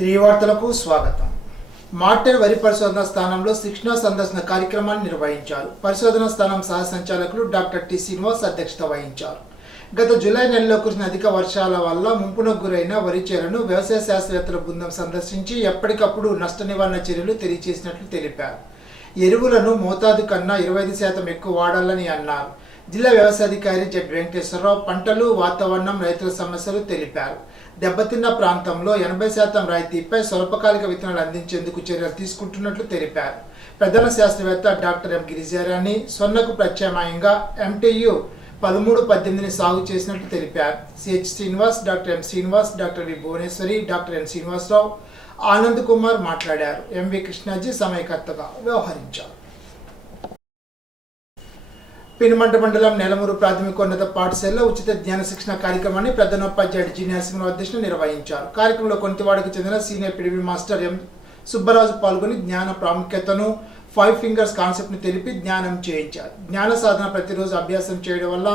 వార్తలకు స్వాగతం. మార్టెల్ వరి పరిశోధన స్థానంలో శిక్షణ సందర్శన కార్యక్రమాన్ని నిర్వహించారు. పరిశోధన స్థానం సహ సంచాలకులు డాక్టర్ టి శ్రీనివాస్ అధ్యక్షత వహించారు. గత జూలై నెలలో కురిసిన అధిక వర్షాల వల్ల ముంపునకు గురైన వరి చేలను వ్యవసాయ శాస్త్రవేత్తల బృందం సందర్శించి ఎప్పటికప్పుడు నష్ట నివారణ చర్యలు తెలియజేసినట్లు తెలిపారు. ఎరువులను మోతాదు కన్నా 25% ఎక్కువ వాడాలని అన్నారు. జిల్లా వ్యవసాయాధికారి జెడ్ వెంకటేశ్వరరావు పంటలు, వాతావరణం, రైతుల సమస్యలు తెలిపారు. దెబ్బతిన్న ప్రాంతంలో 80% రాయితీపై స్వల్పకాలిక విత్తనాలు అందించేందుకు చర్యలు తీసుకుంటున్నట్లు తెలిపారు. ప్రధాన శాస్త్రవేత్త డాక్టర్ ఎం గిరిజారాణి స్వర్ణకు ప్రత్యామ్నాయంగా MTU 13-18ని సాగు చేసినట్లు తెలిపారు. CH Srinivas, doctor M Srinivas, doctor V Bhuvaneshwari, doctor N Srinivasarao, Anand Kumar మాట్లాడారు. ఎంవి కృష్ణాజీ సమయకర్తగా వ్యవహరించారు. పినమంట మండలం నెలమూరు ప్రాథమికోన్నత పాఠశాలలో ఉచిత జ్ఞాన శిక్షణ కార్యక్రమాన్ని ప్రధానోపాధ్యాయుడు జి నరసింహరావు అధ్యక్షతన నిర్వహించారు. కార్యక్రమంలో కొంతివాడకు చెందిన సీనియర్ పిడివి మాస్టర్ ఎం సుబ్బరాజు పాల్గొని జ్ఞాన ప్రాముఖ్యతను, 5 ఫింగర్స్ కాన్సెప్ట్ను తెలిపి జ్ఞానం చేయించారు. జ్ఞాన సాధన ప్రతిరోజు అభ్యాసం చేయడం వల్ల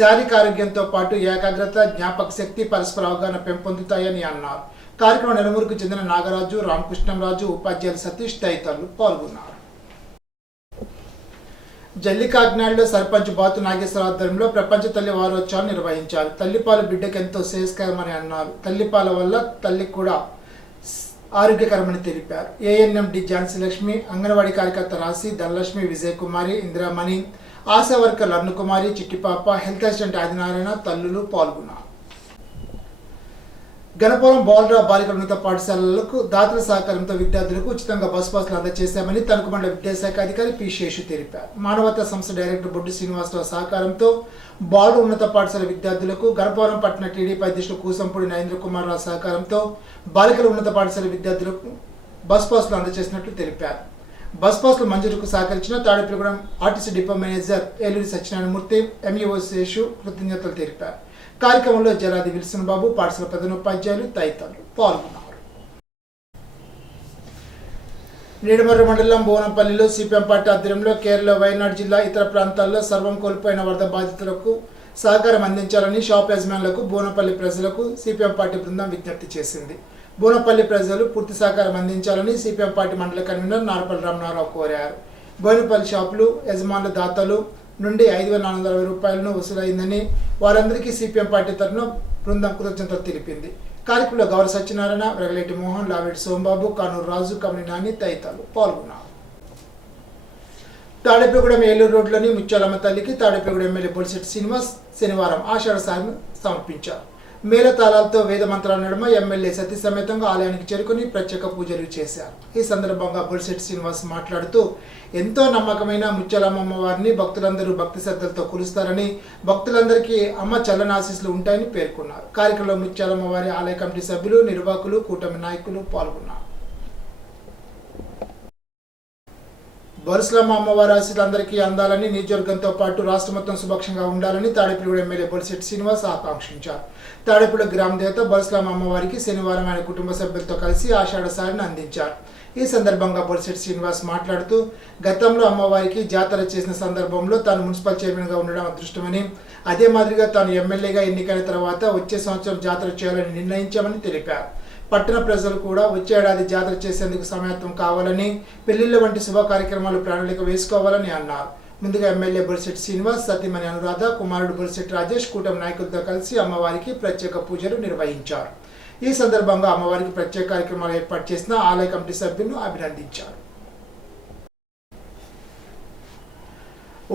శారీరక ఆరోగ్యంతో పాటు ఏకాగ్రత, జ్ఞాపక శక్తి, పరస్పర అవగాహన పెంపొందుతాయని అన్నారు. కార్యక్రమం నెలమూరుకు చెందిన నాగరాజు, రామకృష్ణంరాజు, ఉపాధ్యాయులు సతీష్ తదితరులు పాల్గొన్నారు. జల్లికాకినాడలో సర్పంచ్ బాతు నాగేశ్వర ఆధ్వర్యంలో ప్రపంచ తల్లి వారోత్సవాలు నిర్వహించారు. తల్లిపాలు బిడ్డకు ఎంతో శ్రేయస్కరమని అన్నారు. తల్లిపాల వల్ల తల్లికి కూడా ఆరోగ్యకరమని తెలిపారు. ANM డి ఝాన్సీ లక్ష్మి, అంగన్వాడీ కార్యకర్త Rashi, Dhanalakshmi, Vijayakumari, Indiramani, ASHA worker Arunakumari, Chittipapa, health assistant Adinarayana తల్లులు పాల్గొన్నారు. గణపురం బాలుర బాలికల ఉన్నత పాఠశాలలకు దాతల సహకారంతో విద్యార్థులకు ఉచితంగా బస్ పాసులు అందజేశామని తణుకు మండల విద్యాశాఖ అధికారి పి శేషు తెలిపారు. మానవతా సంస్థ డైరెక్టర్ బొడ్డు శ్రీనివాసరావు సహకారంతో బాలుర ఉన్నత పాఠశాల విద్యార్థులకు గణపురం పట్టణ టీడీపీ అధ్యక్షుడు కూసంపూడి నరేంద్ర కుమార్ రావు సహకారంతో బాలికల ఉన్నత పాఠశాల విద్యార్థులకు బస్ పాసులు అందజేసినట్లు తెలిపారు. బస్ పాసులు మంజూరుకు సహకరించిన Tadepalligudem RTC depot manager Eluri Satyanarayana Murthy, MEO Seshu కృతజ్ఞతలు తెలిపారు. కార్యక్రమంలో జలాది విల్సన్ బాబు, పాఠశాల ప్రధానోపాధ్యాయులు తదితరులు పాల్గొన్నారు. నీడమర్రు మండలం బోనంపల్లిలో సిపిఎం పార్టీ ఆధ్వర్యంలో కేరళ, వయనాడు జిల్లా ఇతర ప్రాంతాల్లో సర్వం కోల్పోయిన వరద బాధితులకు సహకారం అందించాలని షాప్ యజమానులకు, బోనంపల్లి ప్రజలకు సిపిఎం పార్టీ బృందం విజ్ఞప్తి చేసింది. బోనంపల్లి ప్రజలు పూర్తి సహకారం అందించాలని సిపిఎం పార్టీ మండల కన్వీనర్ నారపల్లి రామనారావు కోరారు. బోనంపల్లి షాపులు యజమానుల దాతలు నుండి 5,460 రూపాయలను వసూలైందని వారందరికీ సిపిఎం పార్టీ తరఫున బృందం కృతజ్ఞతలు తెలిపింది. కార్యక్రమంలో గౌరవ సత్యనారాయణ, వెగలేటి మోహన్, లావేటి సోమబాబు, కానూరు రాజు, కమలి నాని తదితరులు పాల్గొన్నారు. తాడేపల్లిగూడెం ఏలూరు రోడ్లోని ముత్యాలమ్మ తల్లికి తాడేపల్లిగూడెం ఎమ్మెల్యే బొలిశెట్టి శ్రీనివాస్ శనివారం ఆషాఢ సాగను సమర్పించారు. మేళ తాళాలతో వేద మంత్రాల నడుమ ఎమ్మెల్యే సతీ సమేతంగా ఆలయానికి చేరుకుని ప్రత్యేక పూజలు చేశారు. ఈ సందర్భంగా బొలిశెట్టి శ్రీనివాస్ మాట్లాడుతూ ఎంతో నమ్మకమైన ముత్యాలమ్మ వారిని భక్తులందరూ భక్తి శ్రద్ధలతో కొలుస్తారని, భక్తులందరికీ అమ్మ చల్లని ఆశీస్సులు ఉంటాయని పేర్కొన్నారు. కార్యక్రమంలో ముత్యాలమ్మ వారి ఆలయ కమిటీ సభ్యులు, నిర్వాహకులు, కూటమి నాయకులు పాల్గొన్నారు. బొరుసలమ్మ అమ్మవారి ఆశీస్సులు అందరికీ అందాలని, నియోజకవర్గంతో పాటు రాష్ట్ర మొత్తం సుభిక్షంగా ఉండాలని తాడేపల్లిగూడెం ఎమ్మెల్యే బొలిశెట్టి శ్రీనివాస్ ఆకాంక్షించారు. తాడేపల్లి గ్రామ దేవత బొరుసలమ్మ అమ్మవారికి శనివారం ఆయన కుటుంబ సభ్యులతో కలిసి ఆషాఢ సారిని అందించారు. ఈ సందర్భంగా బొలిశెట్టి శ్రీనివాస్ మాట్లాడుతూ గతంలో అమ్మవారికి జాతర చేసిన సందర్భంలో తాను మున్సిపల్ చైర్మన్గా ఉండడం అదృష్టమని, అదే మాదిరిగా తాను ఎమ్మెల్యేగా ఎన్నికైన తర్వాత వచ్చే సంవత్సరం జాతర చేయాలని నిర్ణయించామని తెలిపారు. పట్టణ ప్రజలు కూడా వచ్చే ఏడాది జాతర చేసేందుకు సమాయత్తం కావాలని, పెళ్లిళ్ల వంటి శుభ కార్యక్రమాలు ప్రణాళిక వేసుకోవాలని అన్నారు. ముందుగా ఎమ్మెల్యే బొలిశెట్టి శ్రీనివాస్, సతీమణి అనురాధ, కుమారుడు బొలిశెట్టి రాజేష్ కూటమి నాయకులతో కలిసి అమ్మవారికి ప్రత్యేక పూజలు నిర్వహించారు. ఈ సందర్భంగా అమ్మవారికి ప్రత్యేక కార్యక్రమాలు ఏర్పాటు చేసిన ఆలయ కమిటీ సభ్యులను అభినందించారు.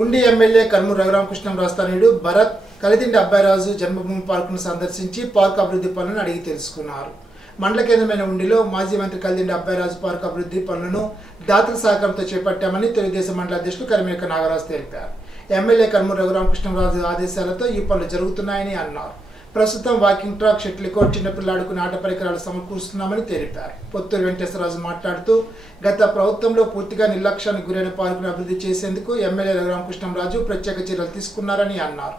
ఉండి ఎమ్మెల్యే కర్మూరు రఘురామకృష్ణంరాజు తనయుడు భరత్ కలిదిండి అబ్బాయిరాజు జన్మభూమి పార్కును సందర్శించి పార్కు అభివృద్ధి పనులను అడిగి తెలుసుకున్నారు. మండల కేంద్రమైన ఉండిలో మాజీ మంత్రి కలిదిండి అబ్బాయిరాజు పార్కు అభివృద్ధి పనులను దాతల సహకారంతో చేపట్టామని తెలుగుదేశం మండల అధ్యక్షుడు కరిమేక నాగరాజు తెలిపారు. ఎమ్మెల్యే కర్మూరు రఘురామకృష్ణంరాజు ఆదేశాలతో ఈ పనులు జరుగుతున్నాయని అన్నారు. ప్రస్తుతం వాకింగ్ ట్రాక్, షటిల్ కోర్ట్, చిన్నపిల్లాడుకునే ఆట పరికరాలు సమకూరుస్తున్నామని తెలిపారు. పొత్తూరు వెంకటేశ్వరరాజు మాట్లాడుతూ గత ప్రభుత్వంలో పూర్తిగా నిర్లక్ష్యానికి గురైన పార్కును అభివృద్ధి చేసేందుకు ఎమ్మెల్యే రఘురామకృష్ణంరాజు ప్రత్యేక చర్యలు తీసుకున్నారని అన్నారు.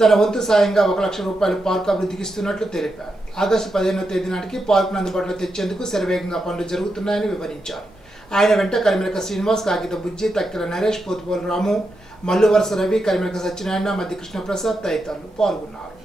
తన వంతు సాయంగా 1 లక్ష రూపాయలు పార్కు అభివృద్ధికి ఇస్తున్నట్లు తెలిపారు. ఆగస్టు 15వ తేదీ నాటికి పార్కును అందుబాటులో తెచ్చేందుకు శరవేగంగా పనులు జరుగుతున్నాయని వివరించారు. ఆయన వెంట కరిమెలక శ్రీనివాస్, కాగిత బుజ్జి, తక్కెల నరేష్, పోతుపోలు రాము, మల్లు వరుస రవి, కరిమెలక సత్యనారాయణ, మధ్య కృష్ణప్రసాద్ తదితరులు పాల్గొన్నారు.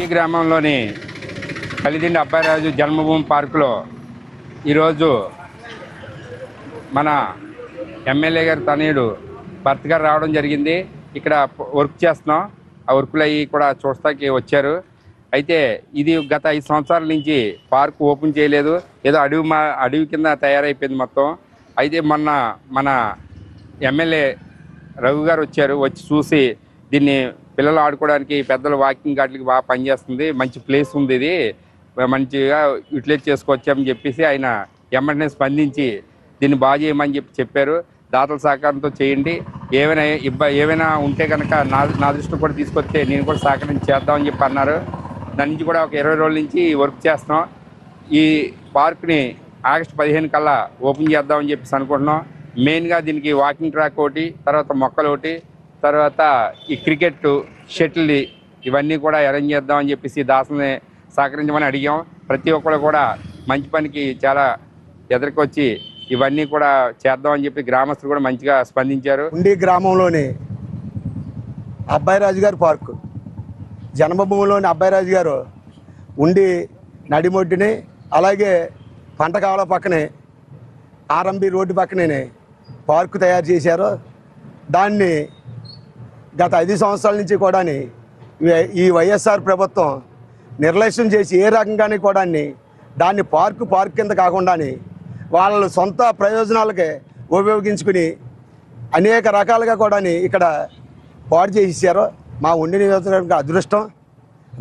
ఈ గ్రామంలోని కలిదిండి అబ్బాయిరాజు జన్మభూమి పార్కులో ఈరోజు మన ఎమ్మెల్యే గారి తనయుడు భర్త గారు రావడం జరిగింది. ఇక్కడ వర్క్ చేస్తున్నాం. ఆ వర్కులు అవి కూడా చూస్తాకి వచ్చారు. అయితే ఇది గత 5 సంవత్సరాల నుంచి పార్క్ ఓపెన్ చేయలేదు. ఏదో అడవి కింద తయారైపోయింది మొత్తం. అయితే మొన్న మన ఎమ్మెల్యే రఘు గారు వచ్చారు. వచ్చి చూసి దీన్ని పిల్లలు ఆడుకోవడానికి, పెద్దలు వాకింగ్ వాటికి బాగా పనిచేస్తుంది, మంచి ప్లేస్ ఉంది, ఇది మంచిగా యూటిలైజ్ చేసుకోవచ్చామని చెప్పేసి ఆయన వెంటనే స్పందించి దీన్ని బాగా చేయమని చెప్పారు. దాతల సహకారంతో చేయండి, ఏమైనా ఉంటే కనుక నా దృష్టి కూడా తీసుకొస్తే నేను కూడా సహకరించి చేద్దామని చెప్పి అన్నారు. దాని నుంచి కూడా ఒక 20 రోజుల నుంచి వర్క్ చేస్తున్నాం. ఈ పార్క్ని ఆగస్టు 15 కల్లా ఓపెన్ చేద్దామని చెప్పేసి అనుకుంటున్నాం. మెయిన్గా దీనికి వాకింగ్ ట్రాక్ ఒకటి, తర్వాత మొక్కలు ఒకటి, తర్వాత ఈ క్రికెట్ షటిల్ ఇవన్నీ కూడా అరేంజ్ చేద్దామని చెప్పేసి దాసుల్ని సహకరించమని అడిగాం. ప్రతి ఒక్కరు కూడా మంచి పనికి చాలా ఎదురుకొచ్చి ఇవన్నీ కూడా చేద్దామని చెప్పి గ్రామస్తులు కూడా మంచిగా స్పందించారు. ఉండి గ్రామంలోని అబ్బాయిరాజు గారి పార్కు, జన్మభూమిలోని అబ్బాయిరాజు గారు ఉండి నడిమొడ్డిని, అలాగే పంట కాలువ పక్కనే ఆర్ఎంబి రోడ్డు పక్కనే పార్కు తయారు చేశారు. దాన్ని గత 5 సంవత్సరాల నుంచి కూడా ఈ వైఎస్ఆర్ ప్రభుత్వం నిర్లక్ష్యం చేసి ఏ రకంగానే కూడా దాన్ని పార్కు కింద కాకుండా వాళ్ళ సొంత ప్రయోజనాలకే ఉపయోగించుకుని అనేక రకాలుగా కూడా ఇక్కడ పాడు చేసేసారు. మా ఉండి నియోజకవర్గానికి అదృష్టం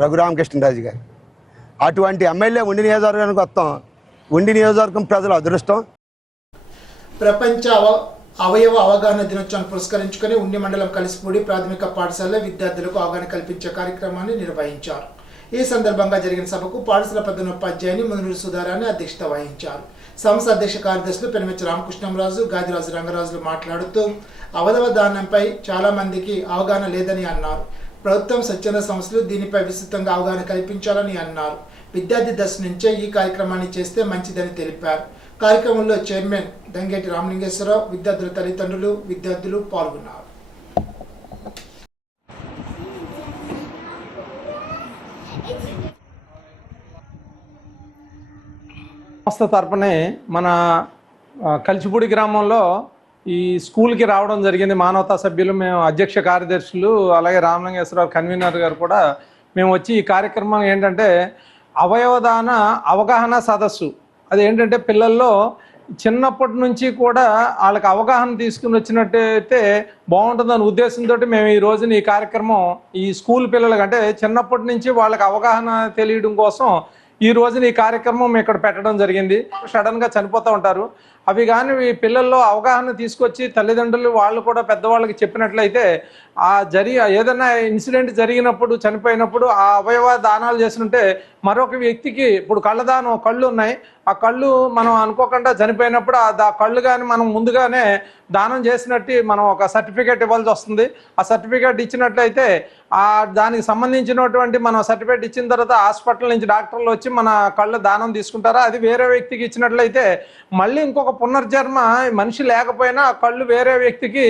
రఘురామకృష్ణరాజు గారు. అటువంటి ఎమ్మెల్యే ఉండి నియోజకవర్గానికి వస్తాం. ఉండి నియోజకవర్గం ప్రజల అదృష్టం. ప్రపంచ అవయవ అవగాహన దినోత్సవాన్ని పురస్కరించుకొని ఉండి మండలం కలిసిపూడి ప్రాథమిక పాఠశాలలో విద్యార్థులకు అవగాహన కల్పించే కార్యక్రమాన్ని నిర్వహించారు. ఈ సందర్భంగా జరిగిన సభకు పాఠశాల ప్రధానోపాధ్యాయుని మునురు సుధారాన్ని అధ్యక్షత వహించారు. సంస్థ అధ్యక్ష కార్యదర్శులు పెనుమిచ్చి రామకృష్ణంరాజు, గాదిరాజు రంగరాజులు మాట్లాడుతూ అవయవ దానంపై చాలా మందికి అవగాహన లేదని అన్నారు. ప్రభుత్వం, స్వచ్ఛంద సంస్థలు దీనిపై విస్తృతంగా అవగాహన కల్పించాలని అన్నారు. విద్యార్థి దశ నుంచే ఈ కార్యక్రమాన్ని చేస్తే మంచిదని తెలిపారు. కార్యక్రమంలో చైర్మన్ దంగేటి రామలింగేశ్వరరావు, విద్యార్థుల తల్లిదండ్రులు, విద్యార్థులు పాల్గొన్నారు. సంస్థ తరపునే మన కలిసిపూడి గ్రామంలో ఈ స్కూల్కి రావడం జరిగింది. మానవతా సభ్యులు, మేము అధ్యక్ష కార్యదర్శులు, అలాగే రామలింగేశ్వరరావు కన్వీనర్ గారు కూడా మేము వచ్చి ఈ కార్యక్రమం ఏంటంటే అవయవదాన అవగాహన సదస్సు. అది ఏంటంటే పిల్లల్లో చిన్నప్పటి నుంచి కూడా వాళ్ళకి అవగాహన తీసుకుని వచ్చినట్టయితే బాగుంటుందనే ఉద్దేశంతో మేము ఈ రోజున ఈ కార్యక్రమం ఈ స్కూల్ పిల్లలకి అంటే చిన్నప్పటి నుంచి వాళ్ళకి అవగాహన తెలియడం కోసం ఈ రోజున ఈ కార్యక్రమం ఇక్కడ పెట్టడం జరిగింది. సడన్గా చనిపోతూ ఉంటారు. అవి కానీ ఈ పిల్లల్లో అవగాహన తీసుకొచ్చి తల్లిదండ్రులు వాళ్ళు కూడా పెద్దవాళ్ళకి చెప్పినట్లయితే ఏదైనా ఇన్సిడెంట్ జరిగినప్పుడు, చనిపోయినప్పుడు ఆ అవయవ దానాలు చేస్తుంటే మరొక వ్యక్తికి, ఇప్పుడు కళ్ళదానం, కళ్ళు ఉన్నాయి, ఆ కళ్ళు మనం అనుకోకుండా చనిపోయినప్పుడు ఆ కళ్ళు కానీ మనం ముందుగానే దానం చేసినట్టు మనం ఒక సర్టిఫికేట్ ఇవ్వాల్సి వస్తుంది. ఆ సర్టిఫికేట్ ఇచ్చినట్లయితే దానికి సంబంధించినటువంటి మనం సర్టిఫికేట్ ఇచ్చిన తర్వాత హాస్పిటల్ నుంచి డాక్టర్లు వచ్చి మన కళ్ళు దానం తీసుకుంటారా. అది వేరే వ్యక్తికి ఇచ్చినట్లయితే మళ్ళీ ఇంకొక పునర్జన్మ మనిషి లేకపోయినా ఆ కళ్ళు వేరే వ్యక్తికి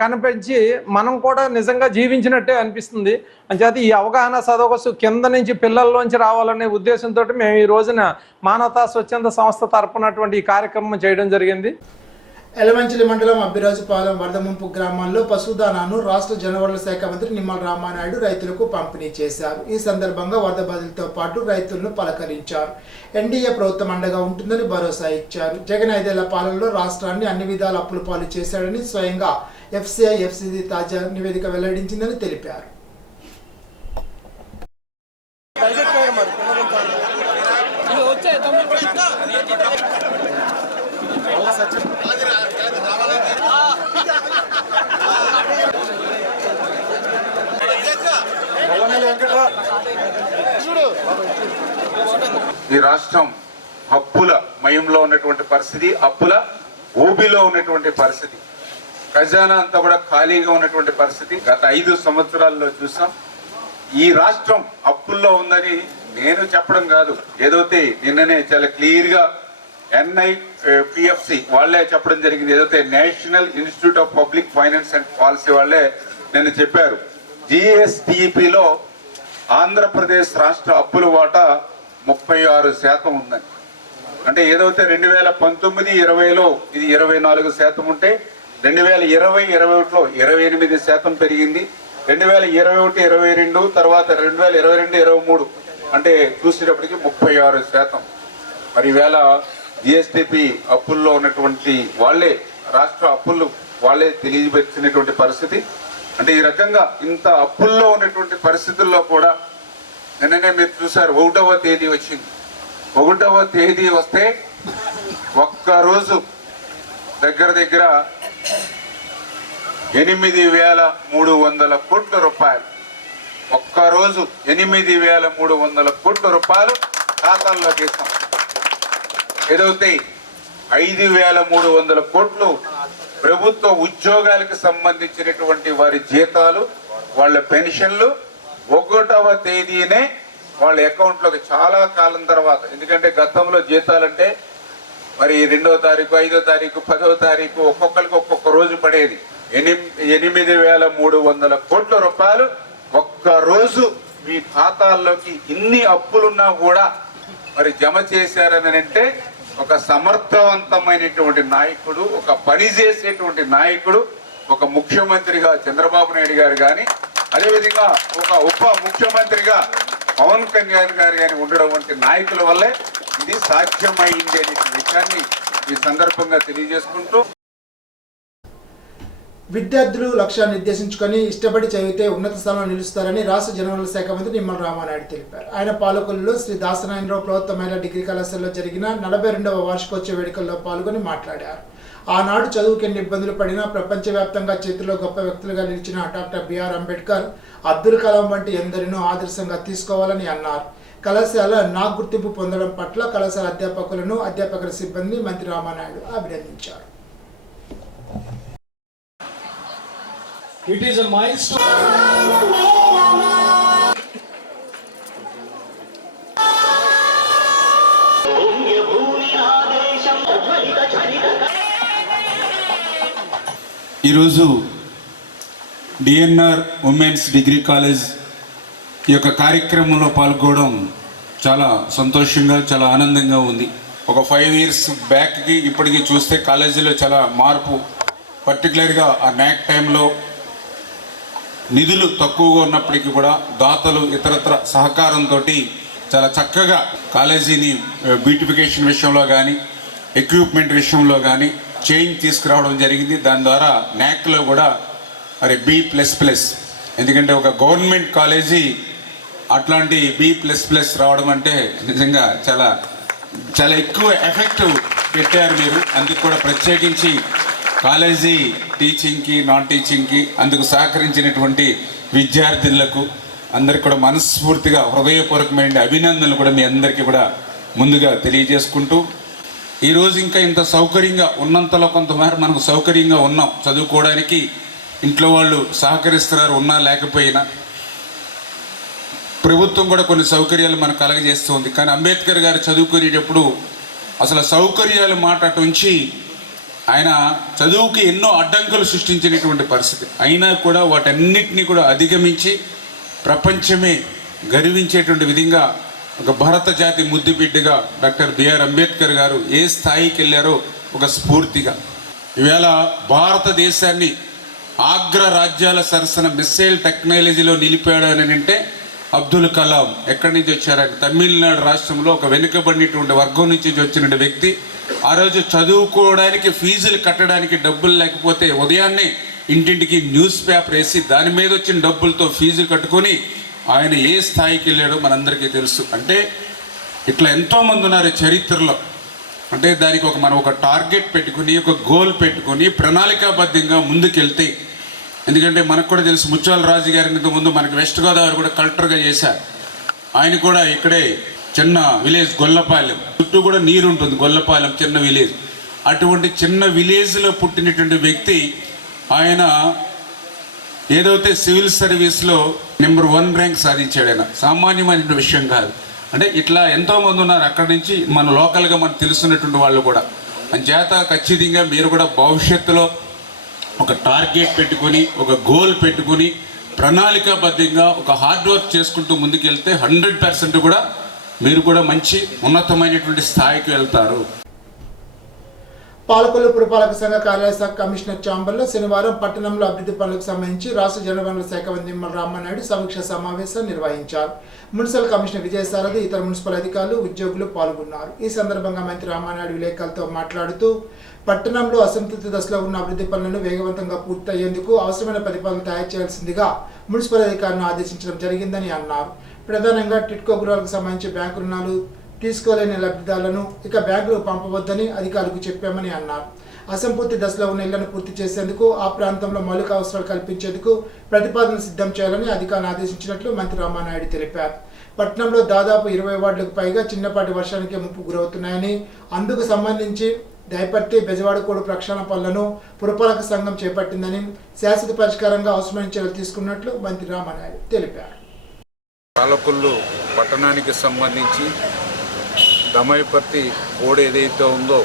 కనిపించి మనం కూడా నిజంగా జీవించినట్టే అనిపిస్తుంది. అంచేత ఈ అవగాహన సదస్సు కింద నుంచి పిల్లల్లోంచి రావాలనే ఉద్దేశంతో మేము ఈ రోజున మానవతా స్వచ్ఛంద సంస్థ తరపునటువంటి ఈ కార్యక్రమం చేయడం జరిగింది. ఎలమంచిలి మండలం అబ్బిరాజుపాలెం వరద ముంపు గ్రామాల్లో పశుదానాను రాష్ట్ర జనవరుల శాఖ మంత్రి నిమ్మల రామానాయుడు రైతులకు పంపిణీ చేశారు. ఈ సందర్భంగా వరద బాధితులతో పాటు రైతులను పలకరించారు. ఎన్డీఏ ప్రభుత్వం అండగా ఉంటుందని భరోసా ఇచ్చారు. జగన్ 5 ఏళ్ల పాలనలో రాష్ట్రాన్ని అన్ని విధాల అప్పుల పాలు చేశాడని స్వయంగా FCI/FCD తాజా నివేదిక వెల్లడించిందని తెలిపారు. ఈ రాష్ట్రం అప్పుల మయంలో ఉన్నటువంటి పరిస్థితి, అప్పుల ఊబిలో ఉన్నటువంటి పరిస్థితి, ఖజానా అంతా కూడా ఖాళీగా ఉన్నటువంటి పరిస్థితి గత 5 సంవత్సరాల్లో చూసాం. ఈ రాష్ట్రం అప్పుల్లో ఉందని నేను చెప్పడం కాదు, ఏదైతే నిన్ననే చాలా క్లియర్గా NIPFC వాళ్ళే చెప్పడం జరిగింది, ఏదైతే national institute of public finance and policy వాళ్ళే నిన్న చెప్పారు. GSDPలో ఆంధ్రప్రదేశ్ రాష్ట్ర అప్పుల వాటా 36% ఉందని. అంటే ఏదైతే 2019-20లో ఇది 24% ఉంటే 2020-21లో 28% పెరిగింది. 2021-22 తర్వాత 2022-23 అంటే చూసేటప్పటికి 36%. మరి ఈవేళ GSDP అప్పుల్లో ఉన్నటువంటి వాళ్ళే, రాష్ట్ర అప్పులు వాళ్ళే తెలియజేసినటువంటి పరిస్థితి. అంటే ఈ రకంగా ఇంత అప్పుల్లో ఉన్నటువంటి పరిస్థితుల్లో కూడా నిన్ననే మీరు చూసారు 1వ తేదీ వచ్చింది. 1వ తేదీ వస్తే ఒక్కరోజు దగ్గర 8,300 కోట్ల రూపాయలు, ఒక్కరోజు 8,300 కోట్ల రూపాయలు ఖాతాల్లో వేసాం. ఏదైతే 5,300 కోట్లు ప్రభుత్వ ఉద్యోగాలకు సంబంధించినటువంటి వారి జీతాలు, వాళ్ళ పెన్షన్లు 1వ తేదీనే వాళ్ళ అకౌంట్లోకి చాలా కాలం తర్వాత, ఎందుకంటే గతంలో జీతాలంటే మరి 2వ తారీఖు, 5వ తారీఖు, 10వ తారీఖు ఒక్కొక్కరికి ఒక్కొక్క రోజు పడేది. 8,300 కోట్ల రూపాయలు ఒక్కరోజు మీ ఖాతాల్లోకి ఇన్ని అప్పులున్నా కూడా మరి జమ చేశారని అంటే ఒక సమర్థవంతమైనటువంటి నాయకుడు, ఒక పని చేసేటువంటి నాయకుడు, ఒక ముఖ్యమంత్రిగా చంద్రబాబు నాయుడు గారు కానీ, అదేవిధంగా ఒక ఉప ముఖ్యమంత్రిగా పవన్ కళ్యాణ్ గారు కానీ ఉండడం వంటి నాయకుల వల్లే ఇది సాధ్యమైంది అనే విషయాన్ని ఈ సందర్భంగా తెలియజేసుకుంటూ, విద్యార్థులు లక్ష్యాన్ని నిర్దేశించుకొని ఇష్టపడి చదివితే ఉన్నత స్థానంలో నిలుస్తారని రాష్ట్ర జనవరుల శాఖ మంత్రి నిమ్మల రామానాయుడు తెలిపారు. ఆయన పాలకొల్లులో శ్రీ దాసనారాయణరావు ప్రభుత్వ మహిళా డిగ్రీ కళాశాలలో జరిగిన 42వ వార్షికోత్సవ వేడుకల్లో పాల్గొని మాట్లాడారు. ఆనాడు చదువుకి ఎన్ని ఇబ్బందులు పడినా ప్రపంచవ్యాప్తంగా చేతిలో గొప్ప వ్యక్తులుగా నిలిచిన డాక్టర్ బిఆర్ అంబేద్కర్, అబ్దుల్ కలాం వంటి ఎందరినో ఆదర్శంగా తీసుకోవాలని అన్నారు. కళాశాల నాకు గుర్తింపు పొందడం పట్ల కళాశాల అధ్యాపకులను, అధ్యాపకుల సిబ్బందిని మంత్రి రామానాయుడు అభినందించారు. It is a milestone. ఈరోజు డిఎన్ఆర్ ఉమెన్స్ డిగ్రీ కాలేజ్ ఈ యొక్క కార్యక్రమంలో పాల్గొనడం చాలా సంతోషంగా, చాలా ఆనందంగా ఉంది. ఒక 5 years బ్యాక్కి ఇప్పటికీ చూస్తే కాలేజీలో చాలా మార్పు, పర్టికులర్గా ఆ నాక్ టైంలో నిధులు తక్కువగా ఉన్నప్పటికీ కూడా దాతలు ఇతరత్ర సహకారంతో చాలా చక్కగా కాలేజీని బ్యూటిఫికేషన్ విషయంలో కానీ, ఎక్విప్మెంట్ విషయంలో కానీ చేంజ్ తీసుకురావడం జరిగింది. దాని ద్వారా నాక్లో కూడా మరి B++, ఎందుకంటే ఒక గవర్నమెంట్ కాలేజీ అట్లాంటి B++ రావడం అంటే నిజంగా చాలా చాలా ఎక్కువ ఎఫెక్ట్ పెట్టారు మీరు. అందుకు కూడా ప్రత్యేకించి కాలేజీ టీచింగ్కి, నాన్ టీచింగ్కి అందుకు సహకరించినటువంటి విద్యార్థులకు అందరికి కూడా మనస్ఫూర్తిగా హృదయపూర్వకమైన అభినందనలు కూడా మీ అందరికీ కూడా ముందుగా తెలియజేసుకుంటూ, ఈరోజు ఇంకా ఇంత సౌకర్యంగా ఉన్నంతలో కొంతమేర మనకు సౌకర్యంగా ఉన్నాం చదువుకోవడానికి. ఇంట్లో వాళ్ళు సహకరిస్తున్నారు, ఉన్నా లేకపోయినా. ప్రభుత్వం కూడా కొన్ని సౌకర్యాలు మనకు కలగజేస్తుంది. కానీ అంబేద్కర్ గారు చదువుకునేటప్పుడు అసలు సౌకర్యాల మాట అటు ఉంచి ఆయన చదువుకి ఎన్నో అడ్డంకులు సృష్టించినటువంటి పరిస్థితి. అయినా కూడా వాటన్నిటినీ కూడా అధిగమించి ప్రపంచమే గర్వించేటువంటి విధంగా ఒక భారత జాతి ముద్దుబిడ్డగా డాక్టర్ బిఆర్ అంబేద్కర్ గారు ఏ స్థాయికి వెళ్ళారో ఒక స్ఫూర్తిగా. ఈవేళ భారతదేశాన్ని ఆగ్ర రాజ్యాల సరసన మిస్సైల్ టెక్నాలజీలో నిలిపాడు అని అంటే అబ్దుల్ కలాం. ఎక్కడి నుంచి వచ్చారంటే తమిళనాడు రాష్ట్రంలో ఒక వెనుకబడినటువంటి వర్గం నుంచి వచ్చిన వ్యక్తి. ఆ రోజు చదువుకోవడానికి, ఫీజులు కట్టడానికి డబ్బులు లేకపోతే ఉదయాన్నే ఇంటింటికి న్యూస్ పేపర్ వేసి దాని మీద వచ్చిన డబ్బులతో ఫీజు కట్టుకొని ఆయన ఏ స్థాయికి వెళ్ళాడో మనందరికీ తెలుసు. అంటే ఇట్లా ఎంతోమంది ఉన్నారు చరిత్రలో. అంటే దానికి మనం ఒక టార్గెట్ పెట్టుకుని, ఒక గోల్ పెట్టుకుని ప్రణాళికాబద్ధంగా ముందుకెళ్తే, ఎందుకంటే మనకు కూడా తెలుసు ముత్యాల రాజు గారి ముందు మనకి వెస్ట్ గోదావరి కూడా కలెక్టర్గా చేశారు. ఆయన కూడా ఇక్కడే చిన్న విలేజ్ గొల్లపాలెం, చుట్టూ కూడా నీరు ఉంటుంది. గొల్లపాలెం చిన్న విలేజ్. అటువంటి చిన్న విలేజ్లో పుట్టినటువంటి వ్యక్తి ఆయన ఏదైతే సివిల్ సర్వీస్లో నెంబర్ 1 ర్యాంక్ సాధించాడు. ఆయన సామాన్యమైన విషయం కాదు. అంటే ఇట్లా ఎంతోమంది ఉన్నారు అక్కడి నుంచి మన లోకల్గా మనకు తెలుస్తున్నటువంటి వాళ్ళు కూడా. అంచేత ఖచ్చితంగా మీరు కూడా భవిష్యత్తులో ఒక టార్గెట్ పెట్టుకొని, ఒక గోల్ పెట్టుకొని, ప్రణాళికాబద్ధంగా ఒక హార్డ్ వర్క్ చేసుకుంటూ ముందుకెళ్తే 100% కూడా మీరు కూడా మంచి ఉన్నతమైనటువంటి స్థాయికి వెళ్తారు. పాలకొల్లు పురపాలక సంఘ కార్యాలయ శాఖ కమిషనర్ ఛాంబర్లో శనివారం పట్టణంలో అభివృద్ధి పనులకు సంబంధించి రాష్ట్ర జలవనరుల శాఖ మంత్రి నిమ్మల రామానాయుడు సమీక్ష సమావేశం నిర్వహించారు. మున్సిపల్ కమిషనర్ విజయసారథి, ఇతర మున్సిపల్ అధికారులు, ఉద్యోగులు పాల్గొన్నారు. ఈ సందర్భంగా మంత్రి రామానాయుడు విలేకరులతో మాట్లాడుతూ పట్టణంలో అసంతృప్తి దశలో ఉన్న అభివృద్ధి పనులను వేగవంతంగా పూర్తయ్యేందుకు అవసరమైన ప్రతిపాదనలు తయారు చేయాల్సిందిగా మున్సిపల్ అధికారులను ఆదేశించడం జరిగిందని అన్నారు. ప్రధానంగా టిట్కో గృహాలకు సంబంధించి బ్యాంకు రుణాలు తీసుకోలేని లబ్ధిదారులను ఇక బ్యాంకులకు పంపవద్దని అధికారులకు చెప్పామని అన్నారు. అసంపూర్తి దశలో ఉన్న ఇళ్లను పూర్తి చేసేందుకు, ఆ ప్రాంతంలో మౌలిక అవసరాలు కల్పించేందుకు ప్రతిపాదనలు సిద్ధం చేయాలని అధికారులను ఆదేశించినట్లు మంత్రి రామానాయుడు తెలిపారు. పట్టణంలో దాదాపు 20 వార్డులకు పైగా చిన్నపాటి వర్షానికి ముప్పు గురవుతున్నాయని, అందుకు సంబంధించి దైపర్తి, బెజవాడకోడు ప్రక్షాళన పనులను పురపాలక సంఘం చేపట్టిందని, శాశ్వత పరిష్కారంగా అవసరమైన చర్యలు తీసుకున్నట్లు మంత్రి రామానాయుడు తెలిపారు. పాలకొల్లు పట్టణానికి సంబంధించి దమైపర్తి ఓడ ఏదైతే ఉందో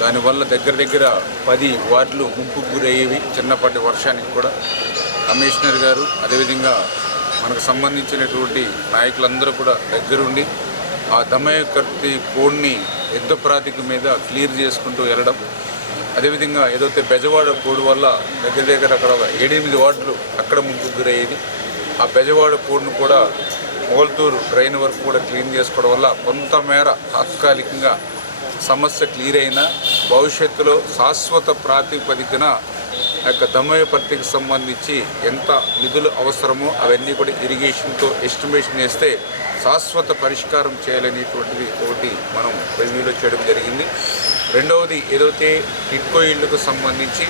దానివల్ల దగ్గర 10 వార్డులు ముంపుకు గురయ్యేవి చిన్నపాటి వర్షానికి కూడా. కమిషనర్ గారు అదేవిధంగా మనకు సంబంధించినటువంటి నాయకులందరూ కూడా దగ్గరుండి ఆ దమైపర్తి కోడ్ని యుద్ధ ప్రాతిక మీద క్లియర్ చేసుకుంటూ వెళ్ళడం, అదేవిధంగా ఏదైతే బెజవాడ కోడ్ వల్ల దగ్గర అక్కడ 7-8 వార్డులు అక్కడ ముంపుకు గురయ్యేది. ఆ బెజవాడ కోడ్ను కూడా మోల్తూరు డ్రైన్ వరకు కూడా క్లీన్ చేసుకోవడం వల్ల కొంతమేర తాత్కాలికంగా సమస్య క్లియర్ అయినా భవిష్యత్తులో శాశ్వత ప్రాతిపదికన యొక్క దమయపర్తికి సంబంధించి ఎంత నిధులు అవసరమో అవన్నీ కూడా ఇరిగేషన్తో ఎస్టిమేషన్ చేస్తే శాశ్వత పరిష్కారం చేయాలనేటువంటిది ఒకటి మనం రివ్యూలో చేయడం జరిగింది. రెండవది ఏదైతే టిట్కో ఇళ్లకు సంబంధించి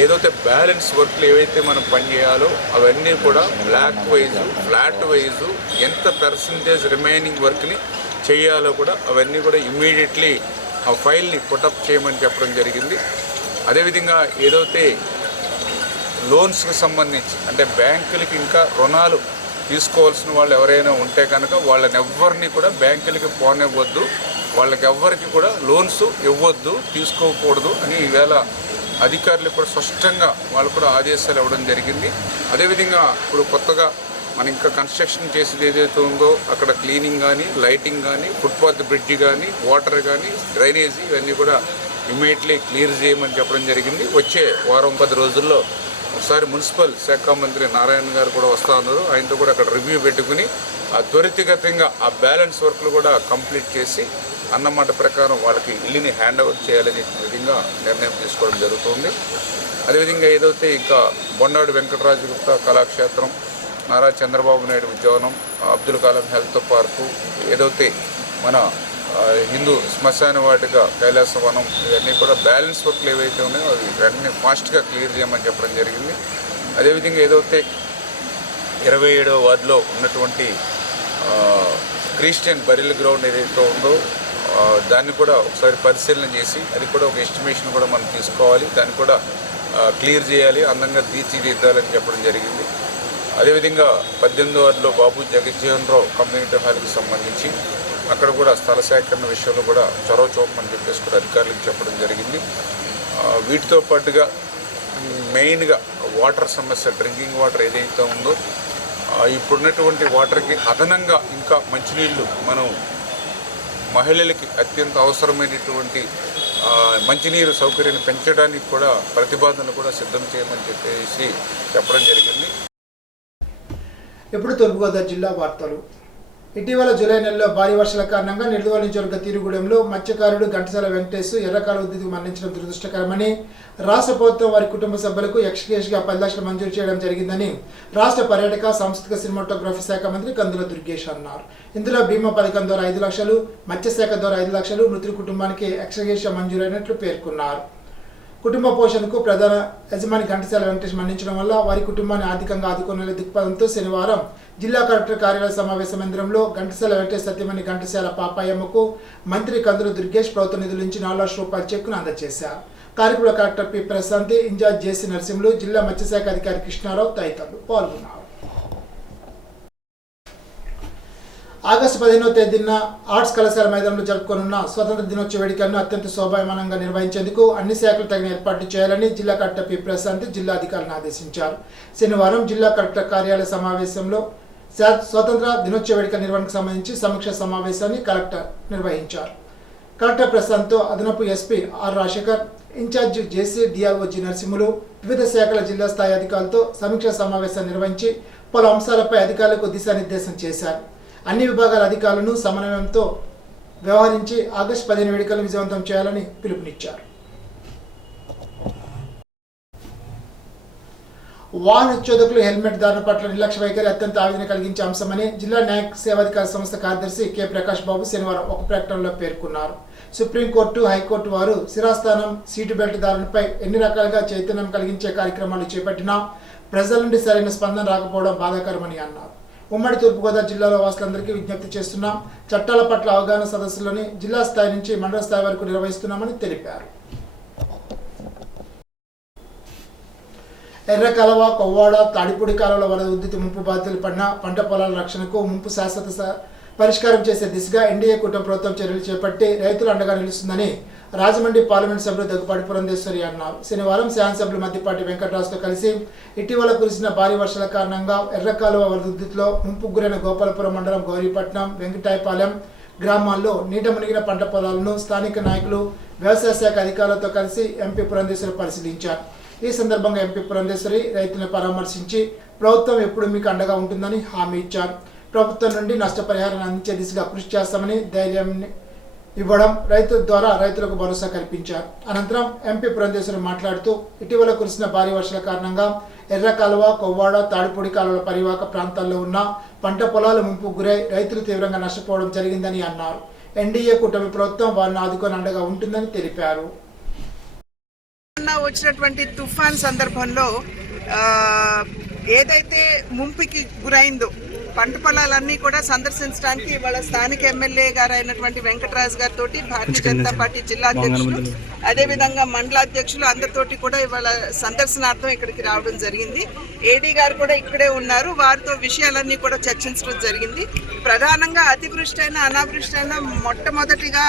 ఏదైతే బ్యాలెన్స్ వర్క్లు ఏవైతే మనం పనిచేయాలో అవన్నీ కూడా బ్లాక్ వైజు, ఫ్లాట్ వైజు ఎంత పర్సంటేజ్ రిమైనింగ్ వర్క్ని చేయాలో కూడా అవన్నీ కూడా ఇమ్మీడియట్లీ ఆ ఫైల్ని పుటప్ చేయమని చెప్పడం జరిగింది. అదేవిధంగా ఏదైతే లోన్స్కి సంబంధించి అంటే బ్యాంకులకి ఇంకా రుణాలు తీసుకోవాల్సిన వాళ్ళు ఎవరైనా ఉంటే కనుక వాళ్ళని ఎవ్వరిని కూడా బ్యాంకులకి పోనివ్వద్దు, వాళ్ళకి ఎవ్వరికి కూడా లోన్స్ ఇవ్వద్దు, తీసుకోకూడదు అని ఈవేళ అధికారులు కూడా స్పష్టంగా వాళ్ళు కూడా ఆదేశాలు ఇవ్వడం జరిగింది. అదేవిధంగా ఇప్పుడు కొత్తగా మనం ఇంకా కన్స్ట్రక్షన్ చేసేది ఏదైతే ఉందో అక్కడ క్లీనింగ్ కానీ, లైటింగ్ కానీ, ఫుట్పాత్ బ్రిడ్జి కానీ, వాటర్ కానీ, డ్రైనేజీ ఇవన్నీ కూడా ఇమీడియట్లీ క్లియర్ చేయమని చెప్పడం జరిగింది. వచ్చే వారం 10 రోజుల్లో ఒకసారి మున్సిపల్ శాఖ మంత్రి నారాయణ గారు కూడా వస్తూ ఉన్నారు. ఆయనతో కూడా అక్కడ రివ్యూ పెట్టుకుని ఆ త్వరితగతంగా ఆ బ్యాలెన్స్ వర్క్లు కూడా కంప్లీట్ చేసి అన్నమాట ప్రకారం వాళ్ళకి ఇల్లుని హ్యాండ్ ఓవర్ చేయాలనే విధంగా నిర్ణయం తీసుకోవడం జరుగుతుంది. అదేవిధంగా ఏదైతే ఇంకా బొండాడు వెంకటరాజు గుప్తా కళాక్షేత్రం, నారా చంద్రబాబు నాయుడు ఉద్యానం, అబ్దుల్ కలాం హెల్త్ పార్కు, ఏదైతే మన హిందూ శ్మశాన వాటిక కైలాసవనం, ఇవన్నీ కూడా బ్యాలెన్స్ వర్క్లు ఏవైతే ఉన్నాయో అవి వెంటనే ఫాస్ట్గా క్లియర్ చేయమని చెప్పడం జరిగింది. అదేవిధంగా ఏదైతే 27వ వార్డులో ఉన్నటువంటి క్రిస్టియన్ బరిల్ గ్రౌండ్ ఏదైతే ఉందో దాన్ని కూడా ఒకసారి పరిశీలన చేసి అది కూడా ఒక ఎస్టిమేషన్ కూడా మనం తీసుకోవాలి, దాన్ని కూడా క్లియర్ చేయాలి, అందంగా తీర్చిదిద్దాలని చెప్పడం జరిగింది. అదేవిధంగా 18వ వార్డులో బాబు జగజ్జీవన్ రావు కమ్యూనిటీ హాల్కి సంబంధించి అక్కడ కూడా స్థల సేకరణ విషయంలో కూడా చొరవ చూపమని చెప్పేసి కూడా అధికారులకు చెప్పడం జరిగింది. వీటితో పాటుగా మెయిన్గా వాటర్ సమస్య, డ్రింకింగ్ వాటర్ ఏదైతే ఉందో ఇప్పుడున్నటువంటి వాటర్కి అదనంగా ఇంకా మంచినీళ్ళు మనం మహిళలకి అత్యంత అవసరమైనటువంటి మంచినీరు సౌకర్యాన్ని పెంచడానికి కూడా ప్రతిపాదనలు కూడా సిద్ధం చేయమని చెప్పేసి చెప్పడం జరిగింది. ఇప్పుడు తూర్పుగోదావరి జిల్లా వార్తలు. ఇటీవల జూలై నెలలో భారీ వర్షాల కారణంగా నిడదవోలు నియోజకవర్గ తీరుగుడెంలో మత్స్యకారుడు ఘంటసాల వెంకటేశ్ ఎర్రకాల ఉద్యోగి మరణించడం దురదృష్టకరమని రాష్ట్ర ప్రభుత్వం వారి కుటుంబ సభ్యులకు ఎక్స్గ్రేషియా 10 లక్షలు మంజూరు చేయడం జరిగిందని రాష్ట్ర పర్యాటక సాంస్కృతిక సినిమాటోగ్రఫీ శాఖ మంత్రి కందుల దుర్గేష్ అన్నారు. ఇందులో బీమా పథకం ద్వారా 5 లక్షలు, మత్స్యశాఖ ద్వారా 5 లక్షలు మృతుడి కుటుంబానికి ఎక్స్గ్రేషియా మంజూరైనట్లు పేర్కొన్నారు. కుటుంబ పోషణకు ప్రధాన యజమాని ఘంటసాల వెంకటేష్ మరణించడం వల్ల వారి కుటుంబాన్ని ఆర్థికంగా ఆదుకునే దృక్పథంతో శనివారం జిల్లా కలెక్టర్ కార్యాలయ సమావేశ మందిరంలో ఘంటసాల వెంకటేష్ సత్యమణి ఘంటసాల పాపాయమ్మకు మంత్రి కందుల దుర్గేష్ ప్రభుత్వ నిధుల నుంచి 4 లక్షల రూపాయల చెక్కును అందజేశారు. కార్యక్రమంలో కలెక్టర్ పి ప్రశాంతి, ఇన్ఛార్జ్ జేసీ నరసింహులు, జిల్లా మత్స్యశాఖ అధికారి కృష్ణారావు తదితరులు పాల్గొన్నారు. ఆగస్టు 15వ తేదీన ఆర్ట్స్ కళాశాల మైదానంలో జరుపుకోనున్న స్వతంత్ర దినోత్సవ వేడుకలను అత్యంత శోభాయమానంగా నిర్వహించేందుకు అన్ని శాఖలు తగిన ఏర్పాట్లు చేయాలని జిల్లా కలెక్టర్ పి ప్రశాంత్ జిల్లా అధికారులను ఆదేశించారు. శనివారం జిల్లా కలెక్టర్ కార్యాలయ సమావేశంలో స్వతంత్ర దినోత్సవ వేడుకల నిర్వహణకు సంబంధించి సమీక్ష సమావేశాన్ని కలెక్టర్ నిర్వహించారు. కలెక్టర్ ప్రశాంత్తో అదనపు SP R Rajasekhar, incharge JC DRO G Narasimhulu, వివిధ శాఖల జిల్లా స్థాయి అధికారులతో సమీక్షా సమావేశాన్ని నిర్వహించి పలు అంశాలపై అధికారులకు దిశానిర్దేశం చేశారు. అన్ని విభాగాల అధికారులను సమన్వయంతో వ్యవహరించి ఆగస్టు 15 వేడుకలను విజయవంతం చేయాలని పిలుపునిచ్చారు. వాహనోద్యోగులు హెల్మెట్ ధారణ పట్ల నిర్లక్ష్య వైఖరి అత్యంత ఆవేదన కలిగించే అంశమని జిల్లా న్యాయ సేవాధికార సంస్థ కార్యదర్శి కె ప్రకాష్ బాబు శనివారం ఒక ప్రకటనలో పేర్కొన్నారు. సుప్రీంకోర్టు, హైకోర్టు వారు శిరాస్థానం, సీటు బెల్ట్ ధారణపై ఎన్ని రకాలుగా చైతన్యం కలిగించే కార్యక్రమాలు చేపట్టినా ప్రజల నుండి సరైన స్పందన రాకపోవడం బాధాకరమని అన్నారు. ఉమ్మడి తూర్పుగోదావరి జిల్లాలో వాసులందరికీ విజ్ఞప్తి చేస్తున్నాం. చట్టాల పట్ల అవగాహన సదస్సులని జిల్లా స్థాయి నుంచి మండల స్థాయి వరకు నిర్వహిస్తున్నామని తెలిపారు. ఎర్ర కాలువ, కొవ్వాడ, తాడిపూడి కాలువల వరద ఉధృతి ముంపు బాధితులు పడిన పంట పొలాల రక్షణకు ముంపు శాశ్వత పరిష్కారం చేసే దిశగా ఎన్డీఏ కూటమి ప్రభుత్వం చర్యలు చేపట్టి రైతులు అండగా నిలుస్తుందని రాజమండ్రి పార్లమెంట్ సభ్యులు దగ్గుపాటి పురంధేశ్వరి అన్నారు. శనివారం శాసనసభ్యులు మద్దిపాటి వెంకటరాజుతో కలిసి ఇటీవల కురిసిన భారీ వర్షాల కారణంగా ఎర్ర కాలువ వరద ఉధృతిలో ముంపుకు గురైన గోపాలపురం మండలం గౌరీపట్నం, వెంకటాయపాలెం గ్రామాల్లో నీట మునిగిన పంట పొలాలను స్థానిక నాయకులు, వ్యవసాయ శాఖ అధికారులతో కలిసి ఎంపీ పురంధేశ్వరి పరిశీలించారు. ఈ సందర్భంగా ఎంపీ పురంధేశ్వరి రైతులను పరామర్శించి ప్రభుత్వం ఎప్పుడు మీకు అండగా ఉంటుందని హామీ ఇచ్చారు. ప్రభుత్వం నుండి నష్టపరిహారాన్ని అందించే దిశగా కృషి చేస్తామని ధైర్యం ఇవ్వడం, రైతుల ద్వారా రైతులకు భరోసా కల్పించారు. అనంతరం ఎంపీ పురంధేశ్వరి మాట్లాడుతూ ఇటీవల కురిసిన భారీ వర్షాల కారణంగా ఎర్ర కాలువ, కొవ్వాడ, తాడిపూడి కాలువల పరివాహక ప్రాంతాల్లో ఉన్న పంట పొలాలు ముంపుకు గురై రైతులు తీవ్రంగా నష్టపోవడం జరిగిందని అన్నారు. ఎన్డీఏ కూటమి ప్రభుత్వం వారిని ఆదుకొని అండగా ఉంటుందని తెలిపారు. వచ్చినటువంటి తుఫాన్ సందర్భంలో ఏదైతే ముంపుకి గురైందో పంట పొలాలన్నీ కూడా సందర్శించడానికి వాళ్ళ స్థానిక ఎమ్మెల్యే గారు అయినటువంటి వెంకటరాజు గారితో భారతీయ జనతా పార్టీ జిల్లా అధ్యక్షులు, అదేవిధంగా మండలాధ్యక్షులు అందరితోటి కూడా ఇవాళ సందర్శనార్థం ఇక్కడికి రావడం జరిగింది. ఏడీ గారు కూడా ఇక్కడే ఉన్నారు. వారితో విషయాలన్నీ కూడా చర్చించడం జరిగింది. ప్రధానంగా అతివృష్టి అయినా అనావృష్టి అయినా మొట్టమొదటిగా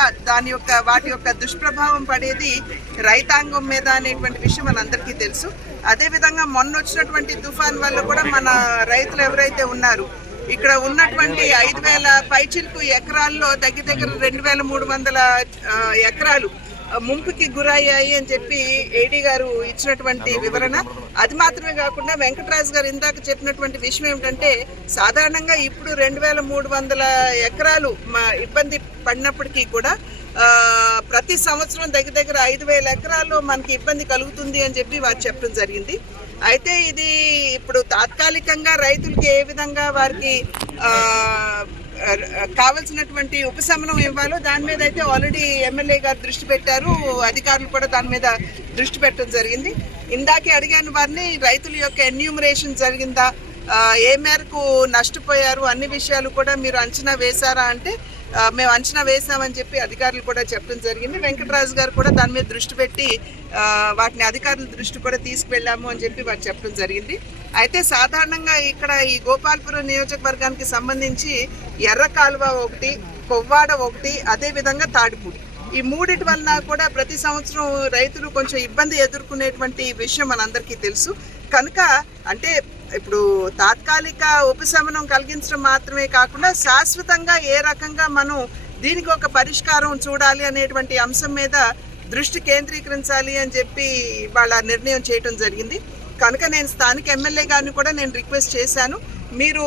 వాటి యొక్క దుష్ప్రభావం పడేది రైతాంగం మీద అనేటువంటి విషయం మనందరికీ తెలుసు. అదేవిధంగా మొన్న వచ్చినటువంటి తుఫాన్ వల్ల కూడా మన రైతులు ఎవరైతే ఉన్నారు, ఇక్కడ ఉన్నటువంటి 5,000 పైచిలకు ఎకరాల్లో దగ్గర 2,300 ఎకరాలు ముంపుకి గురయ్యాయి అని చెప్పి ఏడీ గారు ఇచ్చినటువంటి వివరణ. అది మాత్రమే కాకుండా వెంకటరాజు గారు ఇందాక చెప్పినటువంటి విషయం ఏమిటంటే, సాధారణంగా ఇప్పుడు 2,300 ఎకరాలు ఇబ్బంది పడినప్పటికీ కూడా ప్రతి సంవత్సరం దగ్గర 5,000 ఎకరాల్లో మనకి ఇబ్బంది కలుగుతుంది అని చెప్పి వారు చెప్పడం జరిగింది. అయితే ఇది ఇప్పుడు తాత్కాలికంగా రైతులకి ఏ విధంగా వారికి కావాల్సినటువంటి ఉపశమనం ఇవ్వాలో దాని మీద అయితే ఆల్రెడీ ఎమ్మెల్యే గారు దృష్టి పెట్టారు. అధికారులు కూడా దాని మీద దృష్టి పెట్టడం జరిగింది. ఇందాకే అడిగాను వారిని, రైతుల యొక్క ఎన్యూమరేషన్ జరిగిందా, ఏ మేరకు నష్టపోయారు, అన్ని విషయాలు కూడా మీరు అంచనా వేశారా అంటే మేము అంచనా వేశామని చెప్పి అధికారులు కూడా చెప్పడం జరిగింది. వెంకటరాజు గారు కూడా దాని మీద దృష్టి పెట్టి వాటిని అధికారుల దృష్టి కూడా తీసుకువెళ్ళాము అని చెప్పి వారు చెప్పడం జరిగింది. అయితే సాధారణంగా ఇక్కడ ఈ గోపాలపురం నియోజకవర్గానికి సంబంధించి ఎర్ర కాలువ ఒకటి, కొవ్వాడ ఒకటి, అదేవిధంగా తాడిపూడి, ఈ మూడిటి వలన కూడా ప్రతి సంవత్సరం రైతులు కొంచెం ఇబ్బంది ఎదుర్కొనేటువంటి విషయం మనందరికీ తెలుసు. కనుక అంటే ఇప్పుడు తాత్కాలిక ఉపశమనం కలిగించడం మాత్రమే కాకుండా శాశ్వతంగా ఏ రకంగా మనం దీనికి ఒక పరిష్కారం చూడాలి అనేటువంటి అంశం మీద దృష్టి కేంద్రీకరించాలి అని చెప్పి వాళ్ళ నిర్ణయం చేయడం జరిగింది. కనుక నేను స్థానిక ఎమ్మెల్యే గారిని కూడా నేను రిక్వెస్ట్ చేశాను, మీరు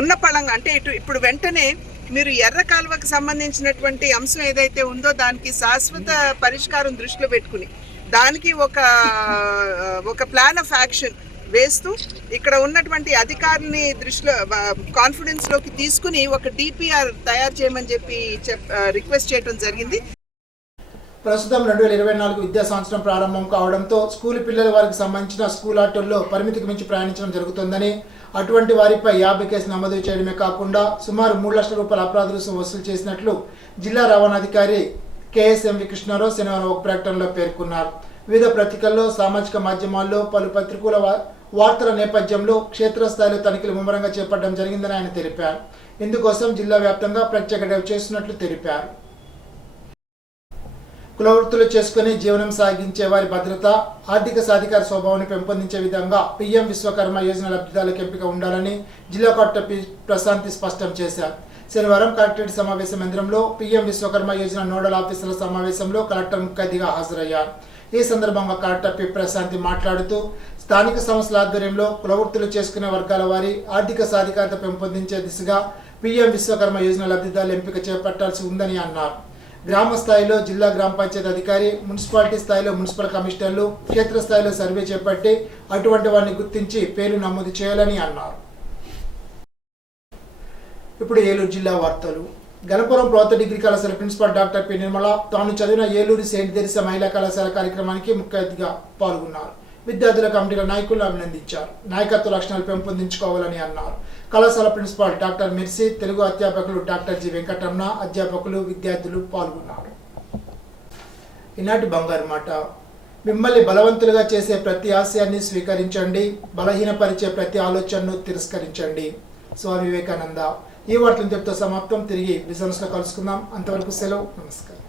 ఉన్న పళంగా అంటే ఇప్పుడు వెంటనే మీరు ఎర్ర కాలువకు సంబంధించినటువంటి అంశం ఏదైతే ఉందో దానికి శాశ్వత పరిష్కారం దృష్టిలో పెట్టుకుని దానికి ఒక ప్లాన్ ఆఫ్ యాక్షన్ వేస్తూ ఇక్కడ ఉన్నటువంటి అధికారులని దృష్టిలో కాన్ఫిడెన్స్లోకి తీసుకుని ఒక డిపిఆర్ తయారు చేయమని చెప్పి రిక్వెస్ట్ చేయడం జరిగింది. ప్రస్తుతం 2024 విద్యా సంవత్సరం ప్రారంభం కావడంతో స్కూల్ పిల్లల వారికి సంబంధించిన స్కూల్ ఆటోల్లో పరిమితికి మించి ప్రయాణించడం జరుగుతుందని, అటువంటి వారిపై 50 కేసు నమోదు చేయడమే కాకుండా సుమారు 3 లక్షల రూపాయల అపరాధ రుసుము వసూలు చేసినట్లు జిల్లా రవాణాధికారి కేఎస్ఎంవి కృష్ణారావు శనివారం ఒక ప్రకటనలో పేర్కొన్నారు. వివిధ పత్రికల్లో, సామాజిక మాధ్యమాల్లో, పలు పత్రికల వార్తల నేపథ్యంలో క్షేత్రస్థాయిలో తనిఖీలు ముమ్మరంగా చేపట్టడం జరిగిందని ఆయన తెలిపారు. ఇందుకోసం జిల్లా వ్యాప్తంగా ప్రత్యేక డ్రైవ్ చేస్తున్నట్లు తెలిపారు. కులవృత్తులు చేసుకుని జీవనం సాగించే వారి భద్రత, ఆర్థిక సాధికార స్వభావాన్ని పెంపొందించే విధంగా పీఎం విశ్వకర్మ యోజన లబ్ధిదారులకు ఎంపిక ఉండాలని జిల్లా కలెక్టర్ పి ప్రశాంతి స్పష్టం చేశారు. శనివారం కలెక్టరేట్ సమావేశ మందిరంలో పీఎం విశ్వకర్మ యోజన నోడల్ ఆఫీసర్ల సమావేశంలో కలెక్టర్ ముఖ్య అతిథిగా హాజరయ్యారు. ఈ సందర్భంగా కలెక్టర్ పి ప్రశాంతి మాట్లాడుతూ స్థానిక సంస్థల ఆధ్వర్యంలో కులవృత్తులు చేసుకునే వర్గాల వారి ఆర్థిక సాధికారత పెంపొందించే దిశగా పీఎం విశ్వకర్మ యోజన లబ్ధిదారుల ఎంపిక చేపట్టాల్సి ఉందని అన్నారు. గ్రామ స్థాయిలో జిల్లా గ్రామ పంచాయతీ అధికారి, మున్సిపాలిటీ స్థాయిలో మున్సిపల్ కమిషనర్లు క్షేత్రస్థాయిలో సర్వే చేపట్టి అటువంటి వారిని గుర్తించి పేర్లు నమోదు చేయాలని అన్నారు. ఇప్పుడు ఏలూరు జిల్లా వార్తలు. గణపురం ప్రభుత్వ డిగ్రీ కళాశాల ప్రిన్సిపాల్ డాక్టర్ పి నిర్మల తాను చదివిన ఏలూరు సెయింట్ తెరిసా మహిళా కళాశాల కార్యక్రమానికి ముఖ్య అతిథిగా పాల్గొన్నారు. విద్యార్థుల కమిటీల నాయకులను అభినందించారు. నాయకత్వ లక్షణాలు పెంపొందించుకోవాలని అన్నారు. కళాశాల ప్రిన్సిపాల్ డాక్టర్ మెర్సీ, తెలుగు అధ్యాపకులు డాక్టర్ జి వెంకటరమణ, అధ్యాపకులు, విద్యార్థులు పాల్గొన్నారు. ఈనాటి బంగారు మాట: మిమ్మల్ని బలవంతులుగా చేసే ప్రతి ఆశయాన్ని స్వీకరించండి, బలహీనపరిచే ప్రతి ఆలోచనను తిరస్కరించండి. స్వామి వివేకానంద. ఈ వార్తలు ఇంతటితో సమాప్తం. తిరిగి బిజినెస్లో కలుసుకుందాం. అంతవరకు సెలవు. నమస్కారం.